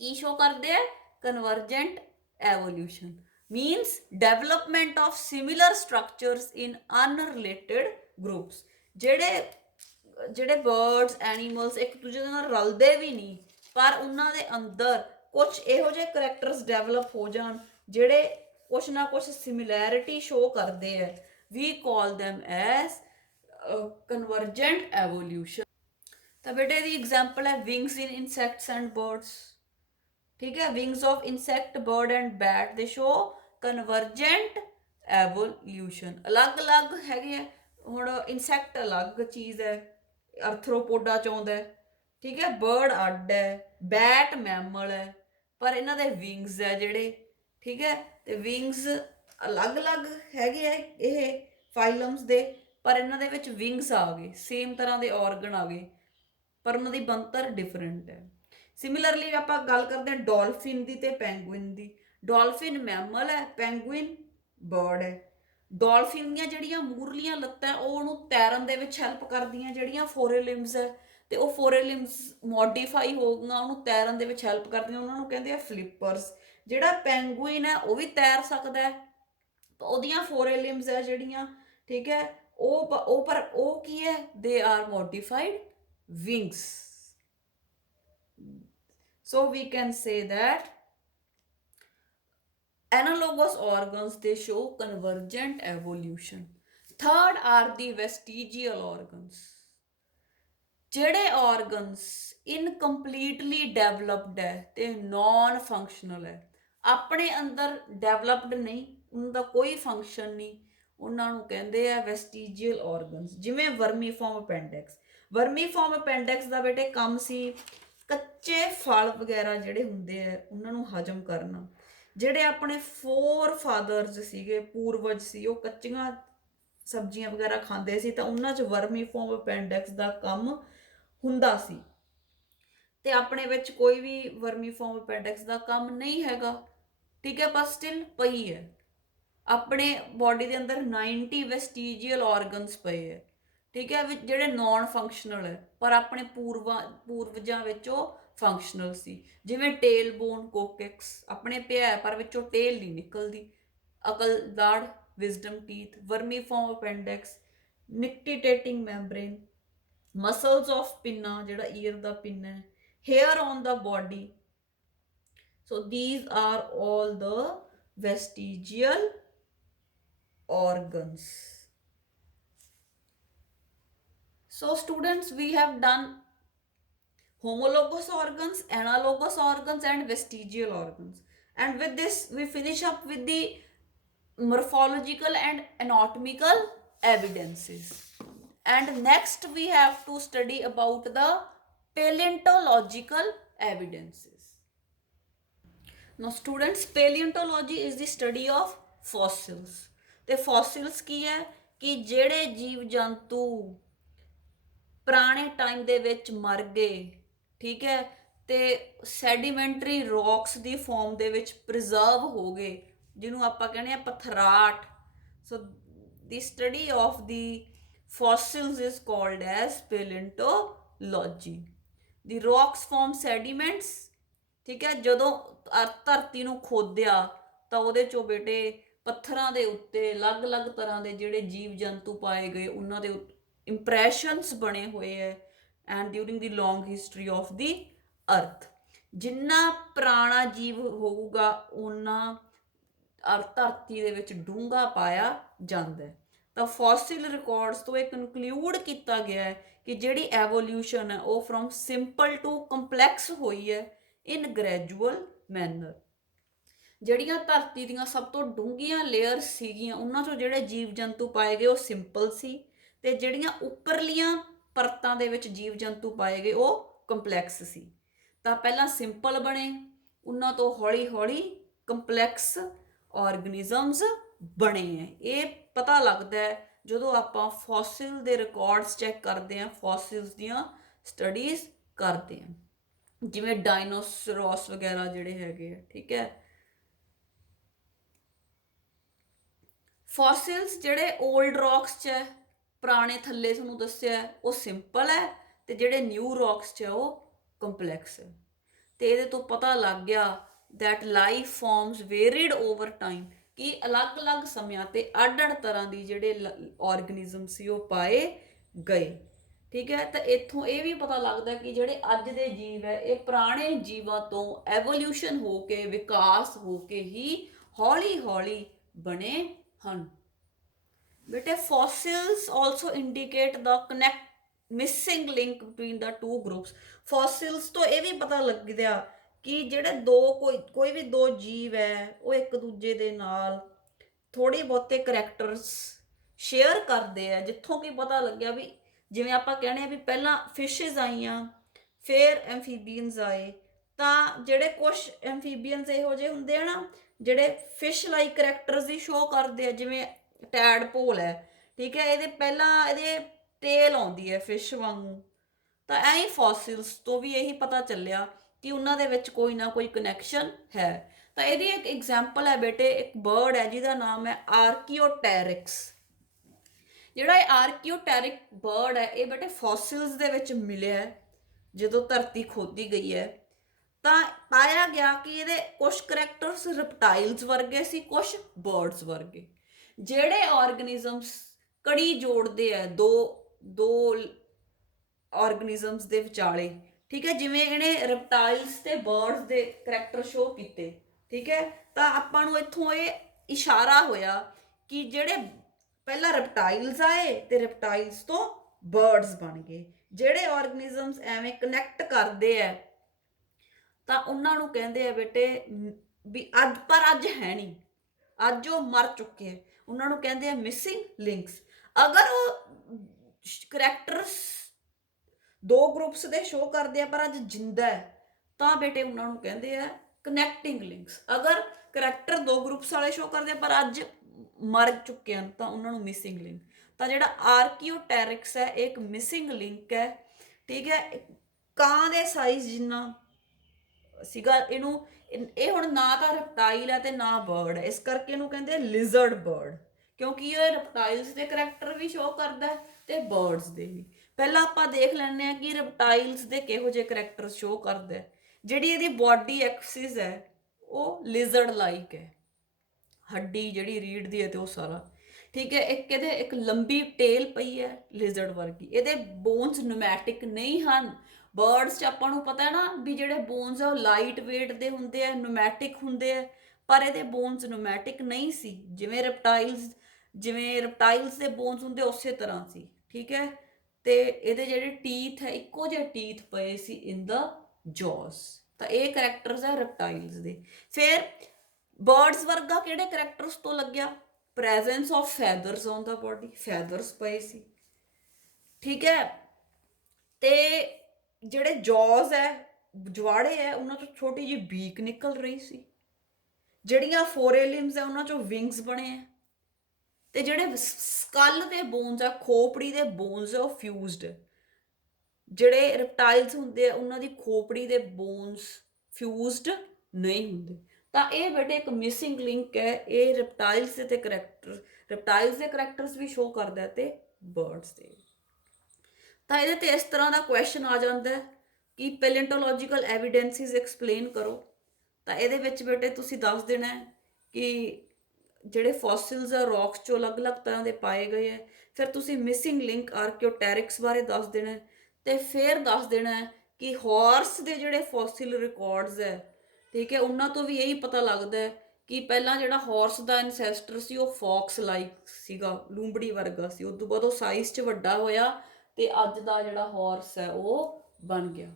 ਕੀ ਸ਼ੋ ਕਰਦੇ ਆ? Convergent evolution means development of similar structures in unrelated groups। ਜਿਹੜੇ ਬਰਡਸ ਐਨੀਮਲਸ ਇੱਕ ਦੂਜੇ ਦੇ ਨਾਲ ਰਲਦੇ ਵੀ ਨਹੀਂ, ਪਰ ਉਹਨਾਂ ਦੇ ਅੰਦਰ ਕੁਛ ਇਹੋ ਜਿਹੇ ਕਰੈਕਟਰਸ ਡਿਵੈਲਪ ਹੋ ਜਾਣ ਜਿਹੜੇ ਕੁਛ ਨਾ ਕੁਛ ਸਿਮਿਲੈਰਿਟੀ ਸ਼ੋ ਕਰਦੇ ਆ, ਵੀ ਕਾਲ them as ਕਨਵਰਜੈਂਟ ਐਵੋਲਿਊਸ਼ਨ। ਤਾਂ ਬੇਟੇ ਦੀ ਐਗਜ਼ਾਮਪਲ ਹੈ wings in insects and birds, ਠੀਕ ਹੈ, wings of insect, bird and bat, ਦੇ ਸ਼ੋ ਕਨਵਰਜੈਂਟ ਐਵੋਲਿਊਸ਼ਨ। ਅਲੱਗ-ਅਲੱਗ ਹੈਗੇ ਆ। ਹੁਣ ਇਨਸੈਕਟ ਅਲੱਗ ਚੀਜ਼ ਹੈ, ਅਰਥਰੋਪੋਡਾ ਚ ਆਉਂਦਾ, ਠੀਕ ਹੈ, ਬਰਡ ਅੱਡ ਹੈ, ਬੈਟ ਮੈਮਲ ਹੈ, ਪਰ ਇਹਨਾਂ ਦੇ ਵਿੰਗਸ ਹੈ ਜਿਹੜੇ, ਠੀਕ ਹੈ, ਤੇ ਵਿੰਗਸ ਅਲੱਗ-ਅਲੱਗ ਹੈਗੇ ਆ ਇਹ ਫਾਈਲਮਸ ਦੇ, ਪਰ ਇਹਨਾਂ ਦੇ ਵਿੱਚ ਵਿੰਗਸ ਆ ਗਏ, ਸੇਮ ਤਰ੍ਹਾਂ ਦੇ ਆਰਗਨ ਆ ਗਏ, ਪਰ ਉਹਨਾਂ ਦੀ ਬਣਤਰ ਡਿਫਰੈਂਟ ਹੈ। ਸਿਮਿਲਰਲੀ ਆਪਾਂ ਗੱਲ ਕਰਦੇ ਹਾਂ ਡੋਲਫਿਨ ਦੀ ਤੇ ਪੈਂਗੁਇਨ ਦੀ। ਡੋਲਫਿਨ ਮੈਮਲ ਹੈ, ਪੈਂਗੁਇਨ ਬਰਡ ਹੈ। ਡੋਲਫਿਨ ਦੀਆਂ ਜਿਹੜੀਆਂ ਮੂਰਲੀਆਂ ਲੱਤਾਂ ਉਹ ਉਹਨੂੰ ਤੈਰਨ ਦੇ ਵਿੱਚ ਹੈਲਪ ਕਰਦੀਆਂ, ਜਿਹੜੀਆਂ ਫੋਰੇਲਿਮਸ ਹੈ, ਤੇ ਉਹ ਫੋਰੇਲਿਮਸ ਮੋਡੀਫਾਈ ਹੋ ਗਈਆਂ, ਉਹਨੂੰ ਤੈਰਨ ਦੇ ਵਿੱਚ ਹੈਲਪ ਕਰਦੀਆਂ, ਉਹਨਾਂ ਨੂੰ ਕਹਿੰਦੇ ਆ ਫਲਿੱਪਰਸ। ਜਿਹੜਾ ਪੈਂਗੁਇਨ ਹੈ ਉਹ ਵੀ ਤੈਰ ਸਕਦਾ ਹੈ, ਉਹਦੀਆਂ ਫੋਰੇਲਿਮਸ ਹੈ ਜਿਹੜੀਆਂ, ਠੀਕ ਹੈ, ਉਹ ਪਰ ਉਹ ਕੀ ਹੈ? They are modified wings. So we can say that analogous organs, they show convergent evolution. Third are the vestigial organs. ਜਿਹੜੇ ਆਰਗਨਸ ਇਨਕੰਪਲੀਟਲੀ ਡਿਵੈਲਪਡ ਹੈ ਤੇ ਨਾਨ ਫੰਕਸ਼ਨਲ ਹੈ, ਆਪਣੇ ਅੰਦਰ ਡਿਵੈਲਪਡ ਨਹੀਂ, ਉਹਨਾਂ ਦਾ ਕੋਈ ਫੰਕਸ਼ਨ ਨਹੀਂ, ਉਹਨਾਂ ਨੂੰ ਕਹਿੰਦੇ ਆ ਵੈਸਟੀਜੀਅਲ ਆਰਗਨਸ। ਜਿਵੇਂ ਵਰਮੀਫਾਰਮ ਅਪੈਂਡਿਕਸ, ਵਰਮੀਫਾਰਮ ਅਪੈਂਡਿਕਸ ਦਾ ਬੇਟੇ ਕੰਮ ਸੀ ਕੱਚੇ ਫਲ ਵਗੈਰਾ ਜਿਹੜੇ ਹੁੰਦੇ ਆ ਉਹਨਾਂ ਨੂੰ ਹਜਮ ਕਰਨਾ। ਜਿਹੜੇ ਆਪਣੇ ਫੋਰ ਫਾਦਰਸ ਸੀਗੇ, ਪੂਰਵਜ ਸੀ, ਉਹ ਕੱਚੀਆਂ ਸਬਜ਼ੀਆਂ ਵਗੈਰਾ ਖਾਂਦੇ ਸੀ, ਤਾਂ ਉਹਨਾਂ 'ਚ ਵਰਮੀਫਾਰਮ ਅਪੈਂਡਿਕਸ ਦਾ ਕੰਮ ਹੁੰਦਾ ਸੀ। ਤੇ ਆਪਣੇ ਵਿੱਚ ਕੋਈ ਵੀ ਵਰਮੀਫਾਰਮ ਅਪੈਂਡਿਕਸ ਦਾ ਕੰਮ ਨਹੀਂ ਹੈਗਾ, ਠੀਕ ਹੈ, ਪਰ ਸਟਿਲ ਪਈ ਹੈ। ਆਪਣੇ ਬੋਡੀ ਦੇ ਅੰਦਰ 90 ਵੈਸਟੀਜੀਅਲ ਆਰਗਨਸ ਪਏ ਹੈ, ਠੀਕ ਹੈ, ਜਿਹੜੇ ਨਾਨ ਫੰਕਸ਼ਨਲ ਹੈ, ਪਰ ਆਪਣੇ ਪੂਰਵਜਾਂ ਵਿੱਚ ਉਹ ਫੰਕਸ਼ਨਲ ਸੀ। ਜਿਵੇਂ ਟੇਲ ਬੋਨ ਕੋਕੈਕਸ ਆਪਣੇ ਪਿਆ ਪਰ ਵਿੱਚੋਂ ਟੇਲ ਨਹੀਂ ਨਿਕਲਦੀ, ਅਕਲ ਦਾੜ, wisdom teeth, vermiform appendix, nictitating membrane, muscles of pinna ਜਿਹੜਾ ਈਅਰ ਦਾ ਪਿੰਨ ਹੈ, hair on the body. So these are all the vestigial organs. So students, we have done homologous organs, analogous organs and vestigial organs, and with this we finish up with the morphological and anatomical evidences. And next we have to study about the paleontological evidences. Now students, paleontology is the study of fossils. ਤੇ fossils ਕੀ ਹੈ ਕਿ ਜਿਹੜੇ ਜੀਵ ਜੰਤੂ ਪੁਰਾਣੇ time ਦੇ ਵਿੱਚ ਮਰ ਗਏ, ਠੀਕ ਹੈ, ਤੇ ਸੈਡੀਮੈਂਟਰੀ ਰੌਕਸ ਦੀ ਫਾਰਮ ਦੇ ਵਿੱਚ ਪ੍ਰੀਜ਼ਰਵ ਹੋ ਗਏ, ਜਿਹਨੂੰ ਆਪਾਂ ਕਹਿੰਦੇ ਆ ਪਥਰਾਟ। ਸੋ ਦੀ study of the fossils is called as paleontology. The rocks farm ਸੈਡੀਮੈਂਟਸ, ਠੀਕ ਹੈ, ਜਦੋਂ ਧਰਤੀ ਨੂੰ ਖੋਦਿਆ ਤਾਂ ਉਹਦੇ ਚੋਂ ਬੇਟੇ ਪੱਥਰਾਂ ਦੇ ਉੱਤੇ ਅਲੱਗ-ਅਲੱਗ ਤਰ੍ਹਾਂ ਦੇ ਜਿਹੜੇ ਜੀਵ ਜੰਤੂ ਪਾਏ ਗਏ, ਉਹਨਾਂ ਦੇ ਇੰਪ੍ਰੈਸ਼ਨਸ ਬਣੇ ਹੋਏ ਹੈ। And during the long history of ਦੀ ਅਰਥ, ਜਿੰਨਾ ਪੁਰਾਣਾ ਜੀਵ ਹੋਊਗਾ ਓਨਾ ਧਰਤੀ ਦੇ ਵਿੱਚ ਡੂੰਘਾ ਪਾਇਆ ਜਾਂਦਾ। ਤਾਂ ਫੋਸਿਲ ਰਿਕਾਰਡਸ ਤੋਂ ਇਹ ਕਨਕਲੂਡ ਕੀਤਾ ਗਿਆ ਹੈ ਕਿ ਜਿਹੜੀ ਐਵੋਲਿਊਸ਼ਨ ਹੈ ਉਹ ਫਰੋਮ ਸਿੰਪਲ ਟੂ ਕੰਪਲੈਕਸ ਹੋਈ ਹੈ ਇਨ ਗ੍ਰੈਜੂਅਲ ਮੈਨਰ। ਜਿਹੜੀਆਂ ਧਰਤੀ ਦੀਆਂ ਸਭ ਤੋਂ ਡੂੰਘੀਆਂ ਲੇਅਰਸ ਸੀਗੀਆਂ ਉਹਨਾਂ 'ਚੋਂ ਜਿਹੜੇ ਜੀਵ ਜੰਤੂ ਪਾਏ ਗਏ ਉਹ ਸਿੰਪਲ ਸੀ, ਤੇ ਜਿਹੜੀਆਂ ਉੱਪਰਲੀਆਂ ਪਰਤਾਂ ਦੇ ਵਿੱਚ ਜੀਵ ਜੰਤੂ ਪਾਏ ਗਏ ਉਹ ਕੰਪਲੈਕਸ ਸੀ। ਤਾਂ ਪਹਿਲਾਂ ਸਿੰਪਲ ਬਣੇ, ਉਹਨਾਂ ਤੋਂ ਹੌਲੀ ਹੌਲੀ ਕੰਪਲੈਕਸ ਆਰਗਨਿਜ਼ਮਸ ਬਣੇ ਹੈ। ਇਹ ਪਤਾ ਲੱਗਦਾ ਹੈ ਜਦੋਂ ਆਪਾਂ ਫੋਸਿਲ ਦੇ ਰਿਕਾਰਡਸ ਚੈੱਕ ਕਰਦੇ ਹਾਂ, ਫੋਸਿਲਸ ਦੀਆਂ ਸਟੱਡੀਜ਼ ਕਰਦੇ ਹਾਂ, ਜਿਵੇਂ ਡਾਇਨੋਸੌਰਸ ਵਗੈਰਾ ਜਿਹੜੇ ਹੈਗੇ ਆ, ਠੀਕ ਹੈ। ਫੋਸਿਲਸ ਜਿਹੜੇ ਓਲਡ ਰੌਕਸ 'ਚ ਹੈ, ਪੁਰਾਣੇ ਥੱਲੇ ਤੁਹਾਨੂੰ ਦੱਸਿਆ ਉਹ ਸਿੰਪਲ ਹੈ, ਤੇ ਜਿਹੜੇ ਨਿਊ ਰੌਕਸ 'ਚ ਹੈ ਉਹ ਕੰਪਲੈਕਸ ਹੈ। ਤੇ ਇਹਦੇ ਤੋਂ ਪਤਾ ਲੱਗ ਗਿਆ that life forms varied over time, ਕਿ ਅਲੱਗ-ਅਲੱਗ ਸਮਿਆਂ ਤੇ ਅੱਡ-ਅੱਡ ਤਰ੍ਹਾਂ ਦੀ ਜਿਹੜੇ ਆਰਗਨਿਜ਼ਮ ਸੀ ਉਹ ਪਾਏ ਗਏ, ਠੀਕ ਹੈ। ਤਾਂ ਇੱਥੋਂ ਇਹ ਵੀ ਪਤਾ ਲੱਗਦਾ ਕਿ ਜਿਹੜੇ ਅੱਜ ਦੇ ਜੀਵ ਹੈ ਇਹ ਪੁਰਾਣੇ ਜੀਵਾਂ ਤੋਂ ਐਵੋਲਿਊਸ਼ਨ ਹੋ ਕੇ, ਵਿਕਾਸ ਹੋ ਕੇ ਹੀ ਹੌਲੀ-ਹੌਲੀ ਬਣੇ ਹਨ। ਬੇਟੇ fossils also indicate the missing link between the two groups. Fossils ਤੋਂ ਇਹ ਵੀ ਪਤਾ ਲੱਗਦਾ ਕਿ ਜਿਹੜੇ ਕੋਈ ਵੀ ਦੋ ਜੀਵ ਹੈ ਉਹ ਇੱਕ ਦੂਜੇ ਦੇ ਨਾਲ ਥੋੜ੍ਹੇ ਬਹੁਤੇ ਕਰੈਕਟਰਸ ਸ਼ੇਅਰ ਕਰਦੇ ਆ, ਜਿੱਥੋਂ ਕਿ ਪਤਾ ਲੱਗਿਆ ਵੀ ਜਿਵੇਂ ਆਪਾਂ ਕਹਿੰਦੇ ਆ ਵੀ ਪਹਿਲਾਂ ਫਿਸ਼ਿਜ਼ ਆਈਆਂ, ਫਿਰ ਐਮਫੀਬੀਅਨਸ ਆਏ, ਤਾਂ ਜਿਹੜੇ ਕੁਛ ਐਮਫੀਬੀਅਨਸ ਇਹੋ ਜਿਹੇ ਹੁੰਦੇ ਆ ਨਾ ਜਿਹੜੇ ਫਿਸ਼ ਲਾਈਕ ਕਰੈਕਟਰਸ ਹੀ ਸ਼ੋਅ ਕਰਦੇ ਆ, ਜਿਵੇਂ ਟੈਡਪੋਲ ਹੈ, ਠੀਕ ਹੈ, ਇਹਦੇ ਪਹਿਲਾਂ ਇਹਦੇ ਟੇਲ ਆਉਂਦੀ ਹੈ ਫਿਸ਼ ਵਾਂਗੂ। ਤਾਂ ਐਂ ਹੀ ਫੋਸਿਲਸ ਤੋਂ ਵੀ ਇਹੀ ਪਤਾ ਚੱਲਿਆ ਕਿ ਉਹਨਾਂ ਦੇ ਵਿੱਚ ਕੋਈ ਨਾ ਕੋਈ ਕਨੈਕਸ਼ਨ ਹੈ। ਤਾਂ ਇਹਦੀ ਇੱਕ ਐਗਜ਼ਾਮਪਲ ਹੈ ਬੇਟੇ, ਇੱਕ ਬਰਡ ਹੈ ਜਿਹਦਾ ਨਾਮ ਹੈ ਆਰਕੀਓਟੈਰਿਕਸ। ਜਿਹੜਾ ਇਹ ਆਰਕੀਓਟੈਰਿਕ ਬਰਡ ਹੈ ਇਹ ਬੇਟੇ ਫੋਸਿਲਸ ਦੇ ਵਿੱਚ ਮਿਲਿਆ ਜਦੋਂ ਧਰਤੀ ਖੋਦੀ ਗਈ ਹੈ। ਤਾਂ ਪਾਇਆ ਗਿਆ ਕਿ ਇਹਦੇ ਕੁਛ ਕਰੈਕਟਰਸ ਰਿਪਟਾਈਲਸ ਵਰਗੇ ਸੀ, ਕੁਛ ਬਰਡਸ ਵਰਗੇ। ਜਿਹੜੇ ਆਰਗਨਿਜ਼ਮਸ ਕੜੀ ਜੋੜਦੇ ਆ ਦੋ ਆਰਗਨਿਜ਼ਮਸ ਦੇ ਵਿਚਾਲੇ, ਠੀਕ ਹੈ, ਜਿਵੇਂ ਇਹਨੇ ਰਿਪਟਾਈਲਸ ਤੇ ਬਰਡਸ ਦੇ ਕਰੈਕਟਰ ਸ਼ੋਅ ਕੀਤੇ, ਠੀਕ ਹੈ। ਤਾਂ ਆਪਾਂ ਨੂੰ ਇੱਥੋਂ ਇਹ ਇਸ਼ਾਰਾ ਹੋਇਆ ਕਿ ਜਿਹੜੇ ਪਹਿਲਾਂ ਰਿਪਟਾਈਲਸ ਆਏ ਤੇ ਰਿਪਟਾਈਲਸ ਤੋਂ ਬਰਡਸ ਬਣ ਗਏ, ਜਿਹੜੇ ਆਰਗੇਨਿਜ਼ਮਸ ਐਵੇਂ ਕਨੈਕਟ ਕਰਦੇ ਆ ਤਾਂ ਉਹਨਾਂ ਨੂੰ ਕਹਿੰਦੇ ਆ ਬੇਟੇ ਵੀ ਅੱਜ ਹੈ ਨਹੀਂ, ਅੱਜ ਉਹ ਮਰ ਚੁੱਕੇ ਆ, ਉਹਨਾਂ ਨੂੰ ਕਹਿੰਦੇ ਆ ਮਿਸਿੰਗ ਲਿੰਕਸ। ਅਗਰ ਉਹ ਕਰੈਕਟਰਸ ਦੋ ਗਰੁੱਪਸ ਦੇ ਸ਼ੋ ਕਰਦੇ ਆ ਪਰ ਅੱਜ ਜਿੰਦਾ ਹੈ ਤਾਂ ਬੇਟੇ ਉਹਨਾਂ ਨੂੰ ਕਹਿੰਦੇ ਆ ਕਨੈਕਟਿੰਗ ਲਿੰਕਸ। ਅਗਰ ਕਰੈਕਟਰ ਦੋ ਗਰੁੱਪਸ ਵਾਲੇ ਸ਼ੋ ਕਰਦੇ ਆ ਪਰ ਅੱਜ ਮਰ ਚੁੱਕੇ ਹਨ ਤਾਂ ਉਹਨਾਂ ਨੂੰ ਮਿਸਿੰਗ ਲਿੰਕ। ਤਾਂ ਜਿਹੜਾ ਆਰਕੀਓਟੈਰਿਕਸ ਹੈ ਇਹ ਇੱਕ ਮਿਸਿੰਗ ਲਿੰਕ ਹੈ, ਠੀਕ ਹੈ। ਕਾਂ ਦੇ ਸਾਈਜ਼ ਜਿੰਨਾ ਸੀਗਾ ਇਹਨੂੰ, ਇਹ ਹੁਣ ਨਾ ਤਾਂ ਰੈਪਟਾਈਲ ਹੈ ਤੇ ਨਾ ਬਰਡ ਹੈ, ਇਸ ਕਰਕੇ ਇਹਨੂੰ ਕਹਿੰਦੇ ਲਿਜ਼ਰਡ ਬਰਡ, ਕਿਉਂਕਿ ਇਹ ਰੈਪਟਾਈਲਸ ਦੇ ਕਰੈਕਟਰ ਵੀ ਸ਼ੋ ਕਰਦਾ ਹੈ ਤੇ ਬਰਡਸ ਦੇ ਵੀ। ਪਹਿਲਾਂ ਆਪਾਂ ਦੇਖ ਲੈਂਦੇ ਆ ਕਿ ਰੈਪਟਾਈਲਸ ਦੇ ਕਿਹੋ ਜਿਹੇ ਕਰੈਕਟਰ ਸ਼ੋ ਕਰਦਾ ਹੈ। ਜਿਹੜੀ ਇਹਦੀ ਬੋਡੀ ਐਕਸਿਸ ਹੈ ਉਹ ਲਿਜ਼ਰਡ ਲਾਈਕ ਹੈ, ਹੱਡੀ ਜਿਹੜੀ ਰੀੜ ਦੀ ਹੈ ਤੇ ਉਹ ਸਾਰਾ, ਠੀਕ ਹੈ। ਇਹਦੇ ਇੱਕ ਲੰਬੀ ਟੇਲ ਪਈ ਹੈ ਲਿਜ਼ਰਡ ਵਰਗੀ, ਇਹਦੇ ਬੋਨਸ ਨੋਮੈਟਿਕ ਨਹੀਂ ਹਨ। ਬਰਡਸ 'ਚ ਆਪਾਂ ਨੂੰ ਪਤਾ ਹੈ ਨਾ ਵੀ ਜਿਹੜੇ ਬੋਨਸ ਆ ਉਹ ਲਾਈਟ ਵੇਟ ਦੇ ਹੁੰਦੇ ਆ, ਨੋਮੈਟਿਕ ਹੁੰਦੇ ਆ, ਪਰ ਇਹਦੇ ਬੋਨਸ ਨੋਮੈਟਿਕ ਨਹੀਂ ਸੀ। ਜਿਵੇਂ ਰੈਪਟਾਈਲਸ ਦੇ ਬੋਨਸ ਹੁੰਦੇ ਉਸੇ ਤਰ੍ਹਾਂ ਸੀ, ਠੀਕ ਹੈ। ਤੇ ਇਹਦੇ ਜਿਹੜੇ ਟੀਥ ਹੈ ਇੱਕੋ ਜਿਹੇ ਟੀਥ ਪਏ ਸੀ ਇਨ ਦਾ ਜੌਸ। ਤਾਂ ਇਹ ਕਰੈਕਟਰਸ ਆ ਰੈਪਟਾਈਲਸ ਦੇ। ਫਿਰ ਬਰਡਸ ਵਰਗਾ ਕਿਹੜੇ ਕਰੈਕਟਰਸ ਤੋਂ ਲੱਗਿਆ? Presence of feathers on the body, feathers ਪਏ ਸੀ, ਠੀਕ ਹੈ। ਤੇ ਜਿਹੜੇ ਜੌਜ਼ ਹੈ, ਜਵਾੜੇ ਹੈ, ਉਹਨਾਂ ਚੋਂ ਛੋਟੀ ਜਿਹੀ ਬੀਕ ਨਿਕਲ ਰਹੀ ਸੀ। ਜਿਹੜੀਆਂ ਫੋਰੇਲਿਮਸ ਹੈ ਉਹਨਾਂ ਚੋਂ ਵਿੰਗਸ ਬਣੇ ਆ। ਤੇ ਜਿਹੜੇ ਸਕਲ ਦੇ ਬੋਨਸ ਆ, ਖੋਪੜੀ ਦੇ ਬੋਨਸ ਆ, ਉਹ ਫਿਊਜ਼ਡ। ਜਿਹੜੇ ਰੈਪਟਾਈਲਸ ਹੁੰਦੇ ਆ ਉਹਨਾਂ ਦੀ ਖੋਪੜੀ ਦੇ ਬੋਨਸ ਫਿਊਜ਼ਡ ਨਹੀਂ ਹੁੰਦੇ। ਤਾਂ ਇਹ ਬੇਟੇ ਇੱਕ ਮਿਸਿੰਗ ਲਿੰਕ ਹੈ, ਇਹ ਰੈਪਟਾਈਲਸ ਦੇ ਕਰੈਕਟਰਸ ਵੀ ਸ਼ੋ ਕਰਦਾ ਹੈ ਤੇ ਬਰਡਸ ਦੇ। ਤਾਂ ਇਹਦੇ ਤੇ ਇਸ ਤਰ੍ਹਾਂ ਦਾ ਕੁਐਸਚਨ ਆ ਜਾਂਦਾ ਹੈ ਕਿ ਪੈਲੇਂਟੋਲੋਜੀਕਲ ਐਵੀਡੈਂਸਿਸ ਐਕਸਪਲੇਨ ਕਰੋ। ਤਾਂ ਇਹਦੇ ਵਿੱਚ ਬੇਟੇ ਤੁਸੀਂ ਦੱਸ ਦੇਣਾ ਹੈ ਕਿ ਜਿਹੜੇ ਫੋਸਿਲਸ ਆ ਰੌਕਸ 'ਚੋਂ ਅਲੱਗ-ਅਲੱਗ ਤਰ੍ਹਾਂ ਦੇ ਪਾਏ ਗਏ ਹੈ। ਫਿਰ ਤੁਸੀਂ ਮਿਸਿੰਗ ਲਿੰਕ ਆਰਕਿਓਟੈਰਿਕਸ ਬਾਰੇ ਦੱਸ ਦੇਣਾ ਹੈ। ਤੇ ਫਿਰ ਦੱਸ ਦੇਣਾ ਹੈ ਕਿ ਹਾਰਸ ਦੇ ਜਿਹੜੇ ਫੋਸਿਲ ਰਿਕਾਰਡਸ ਹੈ, ਠੀਕ ਹੈ, ਉਹਨਾਂ ਤੋਂ ਵੀ ਇਹੀ ਪਤਾ ਲੱਗਦਾ ਹੈ ਕਿ ਪਹਿਲਾਂ ਜਿਹੜਾ ਹਾਰਸ ਦਾ ਐਨਸੈਸਟਰ ਸੀ ਉਹ ਫੌਕਸ ਲਾਈਕ ਸੀਗਾ, ਲੂੰਬੜੀ ਵਰਗਾ ਸੀ। ਉਸ ਤੋਂ ਬਾਅਦ ਉਹ ਸਾਈਜ਼ 'ਚ ਵੱਡਾ ਹੋਇਆ ਤੇ ਅੱਜ ਦਾ ਜਿਹੜਾ ਹਾਰਸ ਹੈ ਉਹ ਬਣ ਗਿਆ।